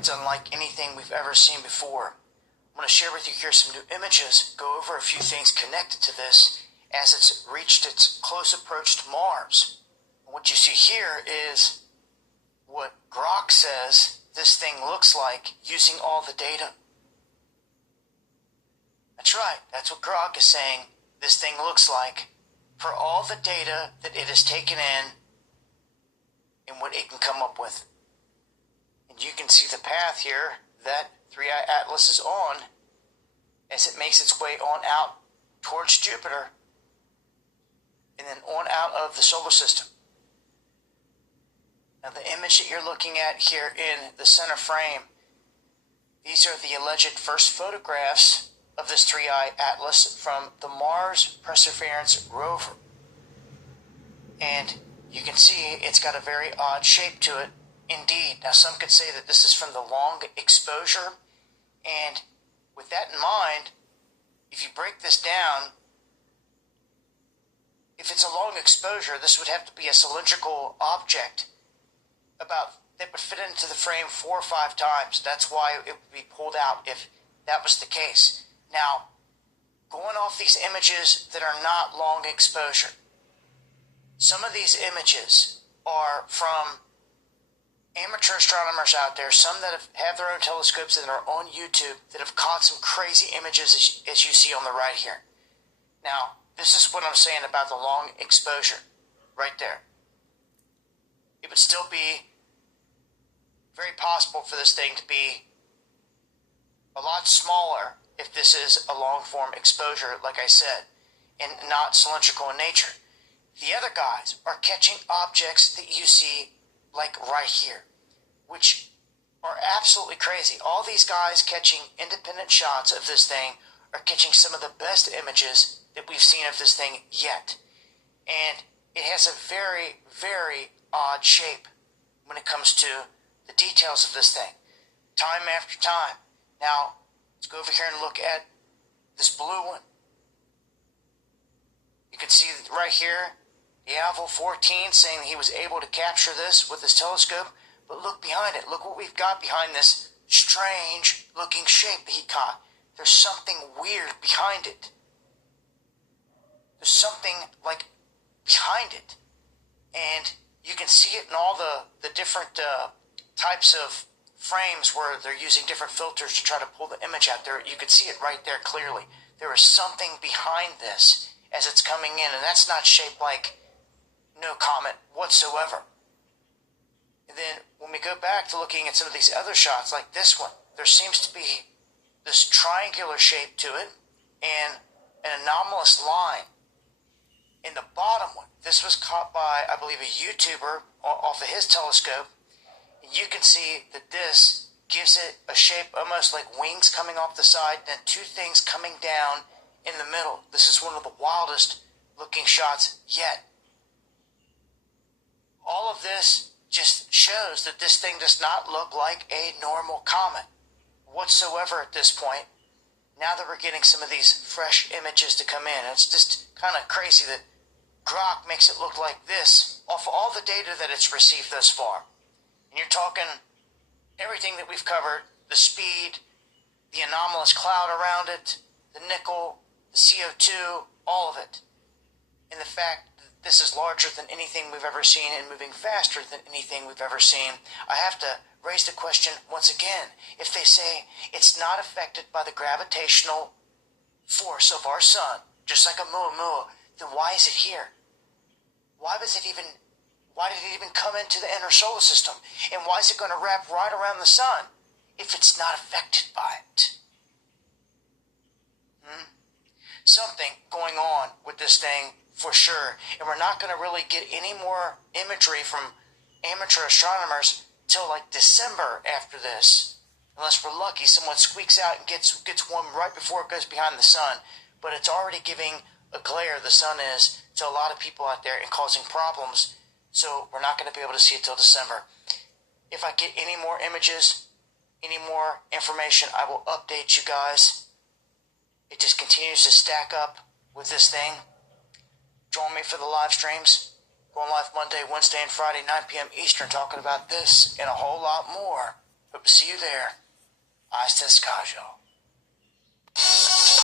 It's unlike anything we've ever seen before. I'm going to share with you here some new images, go over a few things connected to this as it's reached its close approach to Mars. What you see here is what Grok says this thing looks like using all the data. That's right, that's what Grok is saying this thing looks like for all the data that it has taken in and what it can come up with. And you can see the path here that 3i Atlas is on as it makes its way on out towards Jupiter and then on out of the solar system. Now the image that you're looking at here in the center frame, these are the alleged first photographs of this 3i Atlas from the Mars Perseverance rover. And you can see it's got a very odd shape to it indeed. Now some could say that this is from the long exposure, and with that in mind, if you break this down, if it's a long exposure, this would have to be a cylindrical object that would fit into the frame 4 or 5 times. That's why it would be pulled out if that was the case. Now, going off these images that are not long exposure, some of these images are from amateur astronomers out there, some that have their own telescopes that are on YouTube that have caught some crazy images as you see on the right here. Now, this is what I'm saying about the long exposure right there. It would still be very possible for this thing to be a lot smaller if this is a long form exposure, like I said, and not cylindrical in nature. The other guys are catching objects that you see like right here, which are absolutely crazy. All these guys catching independent shots of this thing are catching some of the best images that we've seen of this thing yet. And it has a very, very odd shape when it comes to the details of this thing, time after time. Now, let's go over here and look at this blue one. You can see right here, Diavo 14 saying he was able to capture this with his telescope, but look behind it. Look what we've got behind this strange looking shape that he caught. There's something weird behind it. There's something like behind it. And you can see it in all the different types of frames where they're using different filters to try to pull the image out there. You can see it right there clearly. There is something behind this as it's coming in, and that's not shaped like no comet whatsoever. And then when we go back to looking at some of these other shots like this one, there seems to be this triangular shape to it and an anomalous line. In the bottom one, this was caught by, I believe, a YouTuber off of his telescope. And you can see that this gives it a shape almost like wings coming off the side, and then 2 things coming down in the middle. This is one of the wildest looking shots yet. All of this just shows that this thing does not look like a normal comet whatsoever at this point. Now that we're getting some of these fresh images to come in, it's just kind of crazy that Grok makes it look like this off of all the data that it's received thus far. And you're talking everything that we've covered, the speed, the anomalous cloud around it, the nickel, the CO2, all of it. And the fact that this is larger than anything we've ever seen and moving faster than anything we've ever seen. I have to raise the question once again. If they say it's not affected by the gravitational force of our sun, just like Oumuamua, then why is it here? Why did it even come into the inner solar system? And why is it going to wrap right around the sun if it's not affected by it? Something going on with this thing for sure. And we're not going to really get any more imagery from amateur astronomers till like December after this. Unless we're lucky, someone squeaks out and gets one right before it goes behind the sun. But it's already giving a glare, the sun is, to a lot of people out there and causing problems. So we're not going to be able to see it till December. If I get any more images, any more information, I will update you guys. It just continues to stack up with this thing. Join me for the live streams. Going live Monday, Wednesday, and Friday, 9 p.m. Eastern, talking about this and a whole lot more. Hope to see you there. Hasta Skajo.